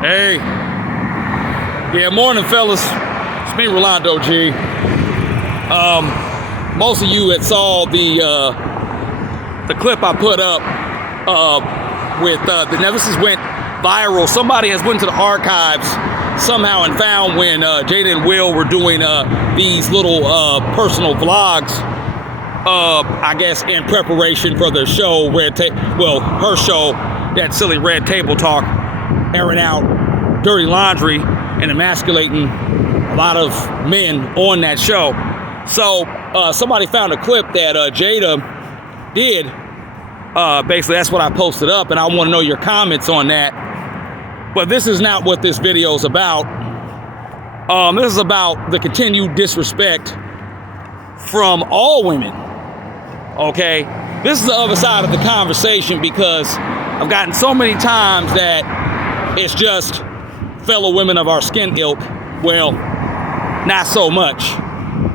Hey. Yeah, morning, fellas. It's me, Rolando G. Most of you had saw the clip I put up with now this went viral. Somebody has went to the archives somehow and found when Jada and Will were doing these little personal vlogs. I guess in preparation for the show, her show, that silly Red Table Talk, airing out dirty laundry and emasculating a lot of men on that show. So somebody found a clip that Jada did. Basically, that's what I posted up, and I want to know your comments on that. But this is not what this video is about. This is about the continued disrespect from all women. Okay, this is the other side of the conversation, because I've gotten so many times that it's just fellow women of our skin ilk. Well, not so much.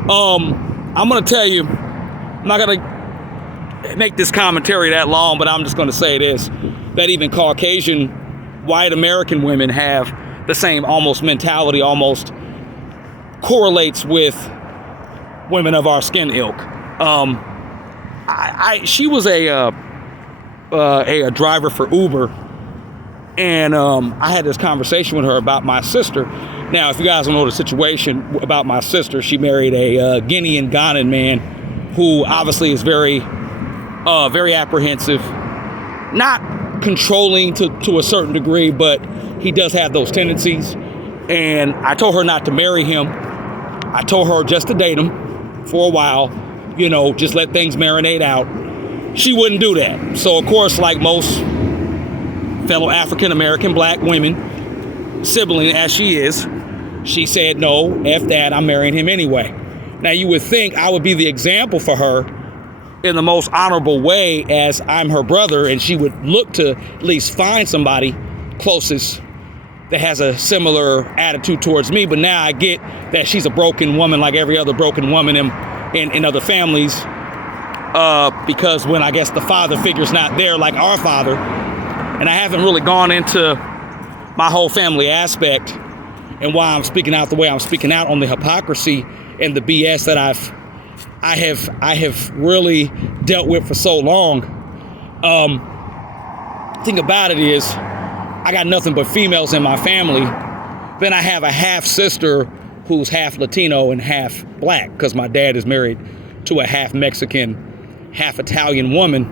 I'm gonna tell you, I'm not gonna make this commentary that long, but I'm just gonna say this, that even Caucasian white American women have the same almost mentality, almost correlates with women of our skin ilk. She was a driver for Uber, and I had this conversation with her about my sister. Now, if you guys don't know the situation about my sister, she married a Guinean Ghanaian man who obviously is very apprehensive, not controlling to a certain degree, but he does have those tendencies. And I told her not to marry him. I told her just to date him for a while, just let things marinate out. She wouldn't do that. So of course, like most fellow African-American black women, sibling as she is, she said, no, F that, I'm marrying him anyway. Now you would think I would be the example for her in the most honorable way, as I'm her brother, and she would look to at least find somebody closest that has a similar attitude towards me. But now I get that she's a broken woman like every other broken woman in other families, because when I guess the father figure's not there like our father, and I haven't really gone into my whole family aspect and why I'm speaking out the way I'm speaking out on the hypocrisy and the BS that I have really dealt with for so long. Thing about it is, I got nothing but females in my family. Then I have a half sister who's half Latino and half black, because my dad is married to a half Mexican, half Italian woman.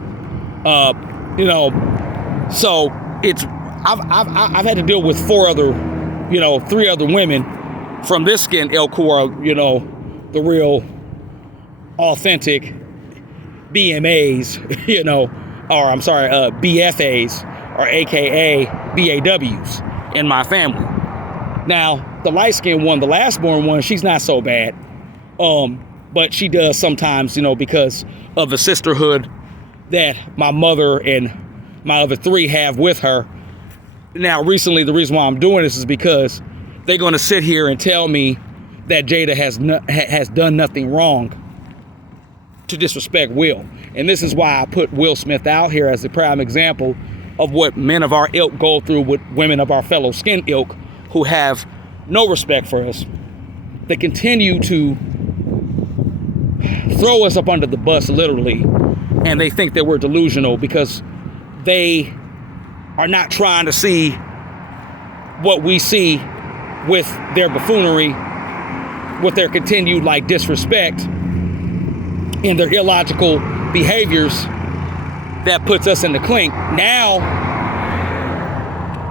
So I've had to deal with three other women from this skin ilk who are, the real authentic BMAs, BFAs, or AKA BAWs in my family. Now, the light-skinned one, the last-born one, she's not so bad. But she does sometimes, because of the sisterhood that my mother and my other three have with her. Now, recently, the reason why I'm doing this is because they're going to sit here and tell me that Jada has done nothing wrong to disrespect Will. And this is why I put Will Smith out here as a prime example of what men of our ilk go through with women of our fellow skin ilk who have no respect for us. They continue to throw us up under the bus, literally, and they think that we're delusional because they are not trying to see what we see with their buffoonery, with their continued disrespect and their illogical behaviors that puts us in the clink. Now,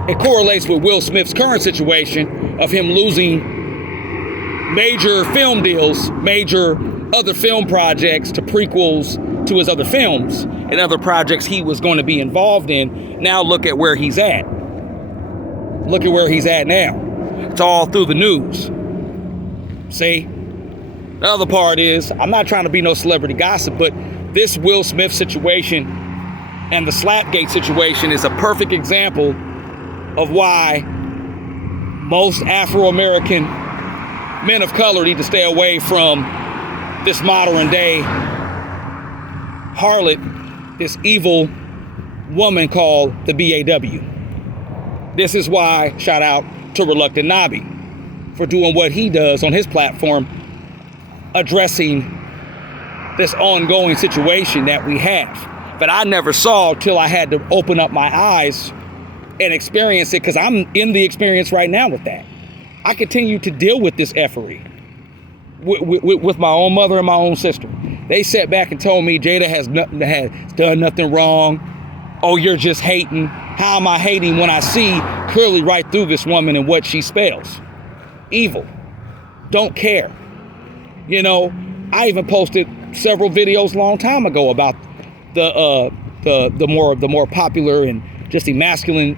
it correlates with Will Smith's current situation of him losing major film deals, major other film projects to prequels to his other films and other projects he was going to be involved in. Now look at where he's at. Look at where he's at now. It's all through the news. See? The other part is, I'm not trying to be no celebrity gossip, but this Will Smith situation and the Slapgate situation is a perfect example of why most Afro-American men of color need to stay away from this modern day harlot, this evil woman called the BAW. This is why, shout out to Reluctant Nabi for doing what he does on his platform, addressing this ongoing situation that we have. But I never saw till I had to open up my eyes and experience it, because I'm in the experience right now with that. I continue to deal with this effery with my own mother and my own sister. They sat back and told me Jada has done nothing wrong. Oh, you're just hating. How am I hating when I see clearly right through this woman and what she spells? Evil. Don't care. You know, I even posted several videos a long time ago about the more popular and just emasculating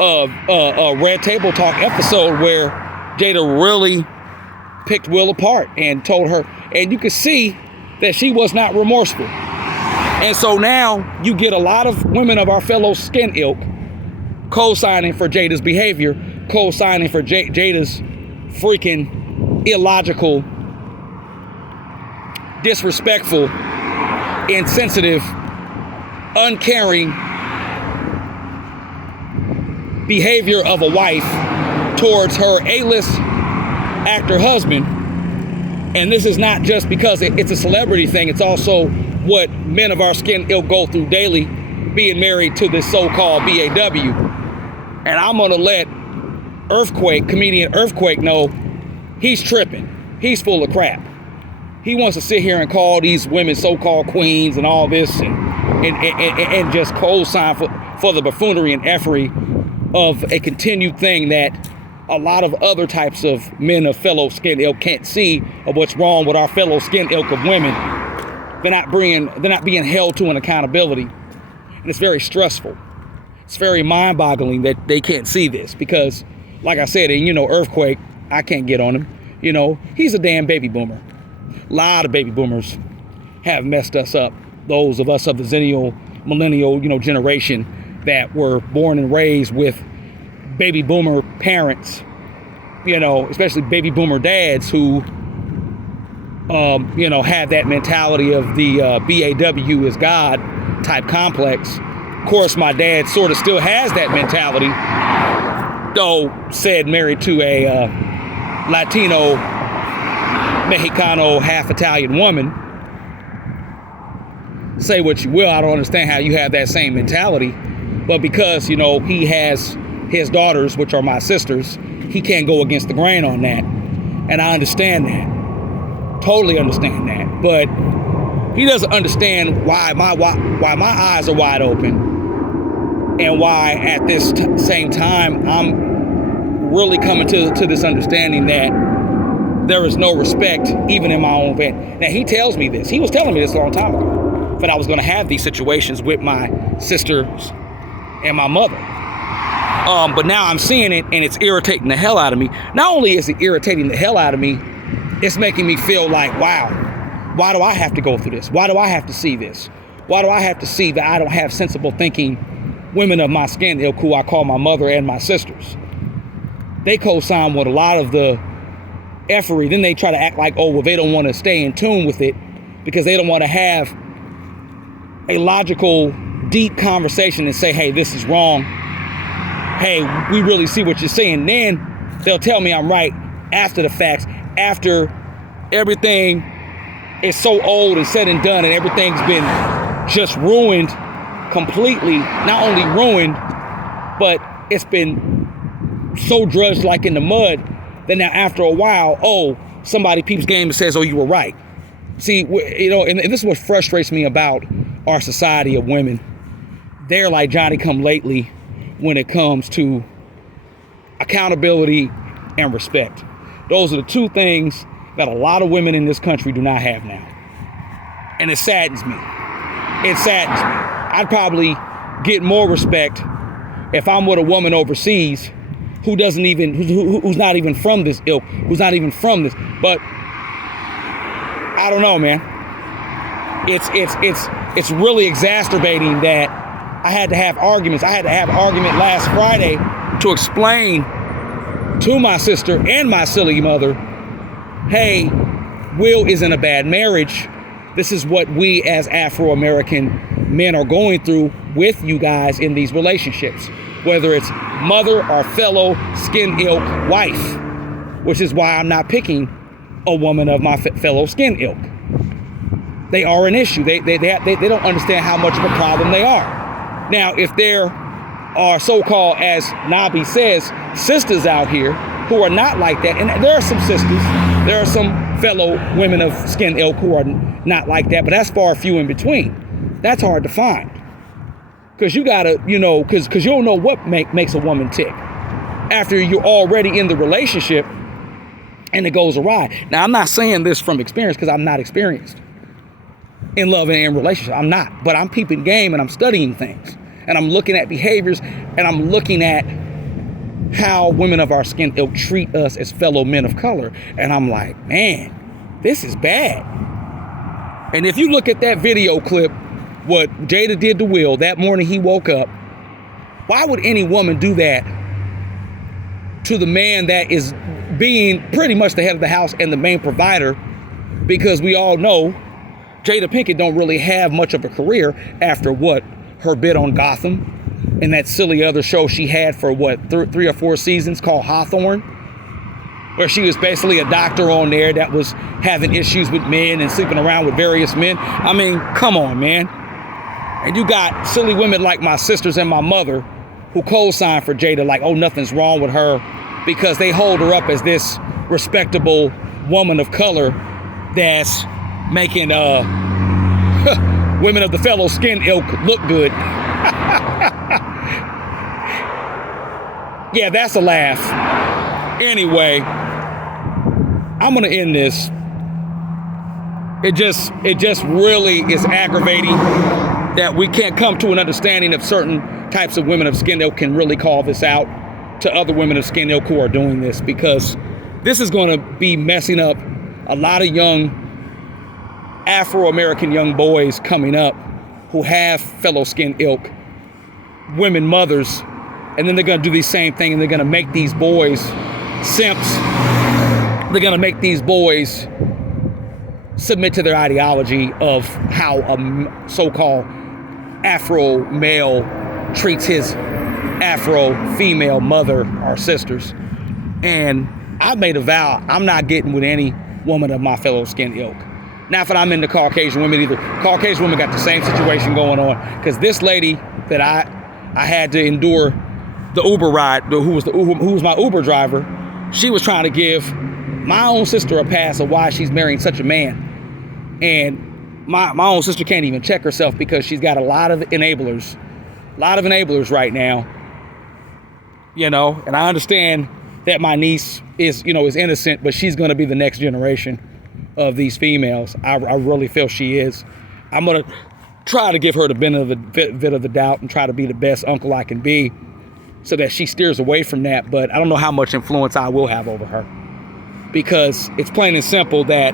Red Table Talk episode where Jada really picked Will apart and told her, and you could see that she was not remorseful. And so now you get a lot of women of our fellow skin ilk co-signing for Jada's behavior, co-signing for Jada's freaking illogical, disrespectful, insensitive, uncaring behavior of a wife towards her A-list actor husband. And this is not just because it's a celebrity thing, it's also what men of our skin ilk go through daily, being married to this so-called BAW. And I'm gonna let comedian Earthquake know he's tripping. He's full of crap. He wants to sit here and call these women so-called queens and all this and just co-sign for the buffoonery and effery of a continued thing that a lot of other types of men of fellow skin ilk can't see of what's wrong with our fellow skin ilk of women. They're not being held to an accountability. And it's very stressful. It's very mind-boggling that they can't see this because, like I said, and you know, Earthquake, I can't get on him. You know, he's a damn baby boomer. A lot of baby boomers have messed us up. Those of us of the millennial, generation that were born and raised with baby boomer parents, especially baby boomer dads who, have that mentality of the BAW is God type complex. Of course, my dad sort of still has that mentality, though said married to a Latino, Mexicano, half Italian woman. Say what you will, I don't understand how you have that same mentality. But because, he has his daughters, which are my sisters, he can't go against the grain on that. And I understand that. Totally understand that. But he doesn't understand why my eyes are wide open and why at this same time I'm really coming to this understanding that there is no respect even in my own bed. Now, he tells me this. He was telling me this a long time ago, that I was going to have these situations with my sisters and my mother. But now I'm seeing it and it's irritating the hell out of me. Not only is it irritating the hell out of me, it's making me feel like, wow, why do I have to go through this? Why do I have to see this? Why do I have to see that I don't have sensible thinking women of my skin ilk, who I call my mother and my sisters? They co-sign with a lot of the effery. Then they try to act like, oh, well, they don't want to stay in tune with it because they don't want to have a logical, deep conversation and say, hey, this is wrong. Hey, we really see what you're saying. Then they'll tell me I'm right after the facts, after everything is so old and said and done and everything's been just ruined completely. Not only ruined, but it's been so drudged like in the mud that now after a while, somebody peeps game and says, oh, you were right. See, and this is what frustrates me about our society of women. They're like Johnny come lately when it comes to accountability and respect. Those are the two things that a lot of women in this country do not have now. And it saddens me. It saddens me. I'd probably get more respect if I'm with a woman overseas who's not even from this ilk, who's not even from this. But I don't know, man. It's really exacerbating that I had to have arguments. I had to have an argument last Friday to explain to my sister and my silly mother, hey, Will is in a bad marriage. This is what we as Afro-American men are going through with you guys in these relationships, whether it's mother or fellow skin ilk wife, which is why I'm not picking a woman of my fellow skin ilk. They are an issue. They don't understand how much of a problem they are. Now, if there are so-called, as Nabi says, sisters out here who are not like that, and there are some sisters, there are some fellow women of skin ilk who are not like that, but that's far few in between. That's hard to find. Because you gotta, because you don't know what makes a woman tick after you're already in the relationship and it goes awry. Now, I'm not saying this from experience because I'm not experienced in love and in relationship. I'm not, but I'm peeping game and I'm studying things and I'm looking at behaviors and I'm looking at how women of our skin ilk treat us as fellow men of color. And I'm like, man, this is bad. And if you look at that video clip, what Jada did to Will that morning he woke up, why would any woman do that to the man that is being pretty much the head of the house and the main provider? Because we all know Jada Pinkett don't really have much of a career after what her bit on Gotham and that silly other show she had for what 3 or 4 seasons called Hawthorne, where she was basically a doctor on there that was having issues with men and sleeping around with various men. I mean, come on, man. And you got silly women like my sisters and my mother who co-sign for Jada like, oh, nothing's wrong with her, because they hold her up as this respectable woman of color that's making women of the fellow skin ilk look good. Yeah, that's a laugh. Anyway, I'm gonna end this. It just really is aggravating that we can't come to an understanding of certain types of women of skin ilk can really call this out to other women of skin ilk who are doing this, because this is going to be messing up a lot of young Afro-American young boys coming up who have fellow skin ilk women mothers, and then they're going to do the same thing, and they're going to make these boys simps. They're going to make these boys submit to their ideology of how a so-called Afro male treats his Afro female mother or sisters. And I made a vow, I'm not getting with any woman of my fellow skin ilk. Not that I'm into Caucasian women either. Caucasian women got the same situation going on, because this lady that I had to endure the Uber ride, who was my Uber driver, she was trying to give my own sister a pass of why she's marrying such a man. And my own sister can't even check herself because she's got a lot of enablers right now, and I understand that my niece is innocent, but she's going to be the next generation of these females. I really feel she is. I'm going to try to give her the benefit of the doubt and try to be the best uncle I can be so that she steers away from that. But I don't know how much influence I will have over her, because it's plain and simple that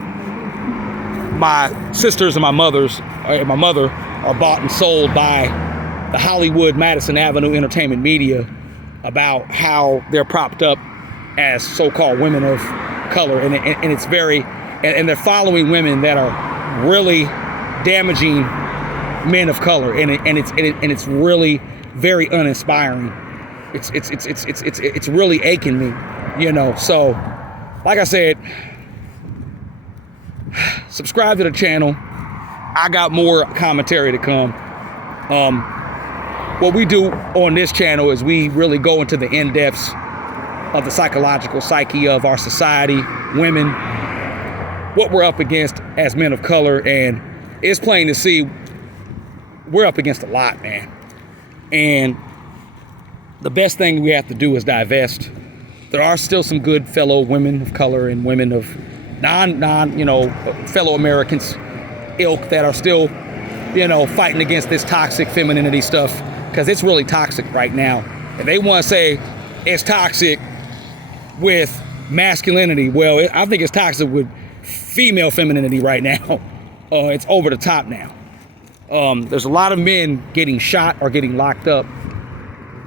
my sisters and my mother are bought and sold by the Hollywood Madison Avenue entertainment media about how they're propped up as so-called women of color, and it's very, and they're following women that are really damaging men of color, and it's really very uninspiring. It's really aching me, So, like I said, subscribe to the channel. I got more commentary to come. What we do on this channel is we really go into the in-depths of the psychological psyche of our society, women, what we're up against as men of color, and it's plain to see we're up against a lot, man. And the best thing we have to do is divest. There are still some good fellow women of color and women of fellow Americans ilk that are still, fighting against this toxic femininity stuff, because it's really toxic right now. And they want to say it's toxic with masculinity. Well, I think it's toxic with female femininity right now. It's over the top now. There's a lot of men getting shot or getting locked up,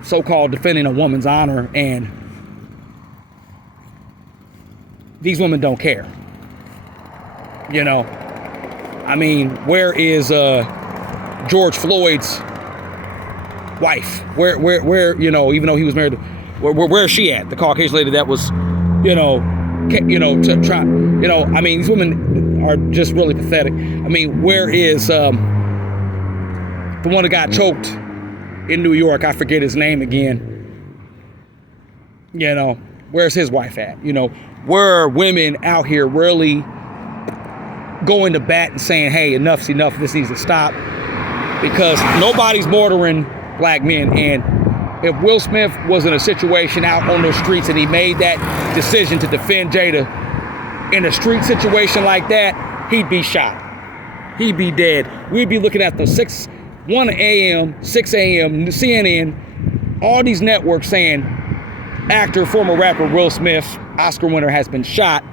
so-called defending a woman's honor, and these women don't care. I mean, where is George Floyd's wife? Where, you know, even though he was married, where is she at? The Caucasian lady that was, to try, I mean, these women are just really pathetic. I mean, where is the one that got choked in New York? I forget his name again. Where's his wife at? Where are women out here really going to bat and saying, hey, enough's enough, this needs to stop? Because nobody's murdering black men. And if Will Smith was in a situation out on those streets and he made that decision to defend Jada in a street situation like that, he'd be shot. He'd be dead. We'd be looking at the 1 a.m., 6 a.m., CNN, all these networks saying actor, former rapper Will Smith, Oscar winner, has been shot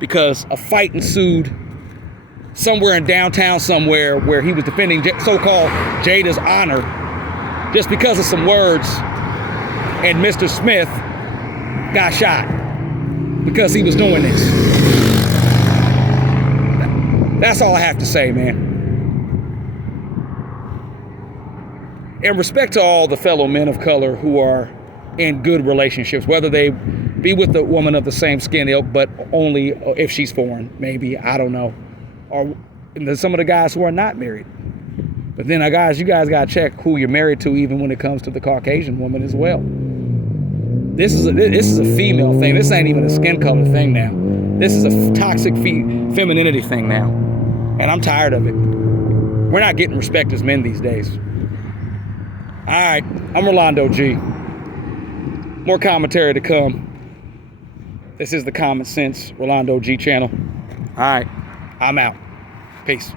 because a fight ensued somewhere in downtown somewhere where he was defending so-called Jada's honor just because of some words, and Mr. Smith got shot because he was doing this. That's all I have to say, man. In respect to all the fellow men of color who are in good relationships, whether they be with a woman of the same skin ilk, but only if she's foreign, maybe, I don't know. Or some of the guys who are not married. But then, guys, you guys got to check who you're married to, even when it comes to the Caucasian woman as well. This is a female thing. This ain't even a skin color thing now. This is a toxic femininity thing now. And I'm tired of it. We're not getting respect as men these days. All right, I'm Rolando G. More commentary to come. This is the Common Sense Rolando G channel. All right, I'm out. Peace.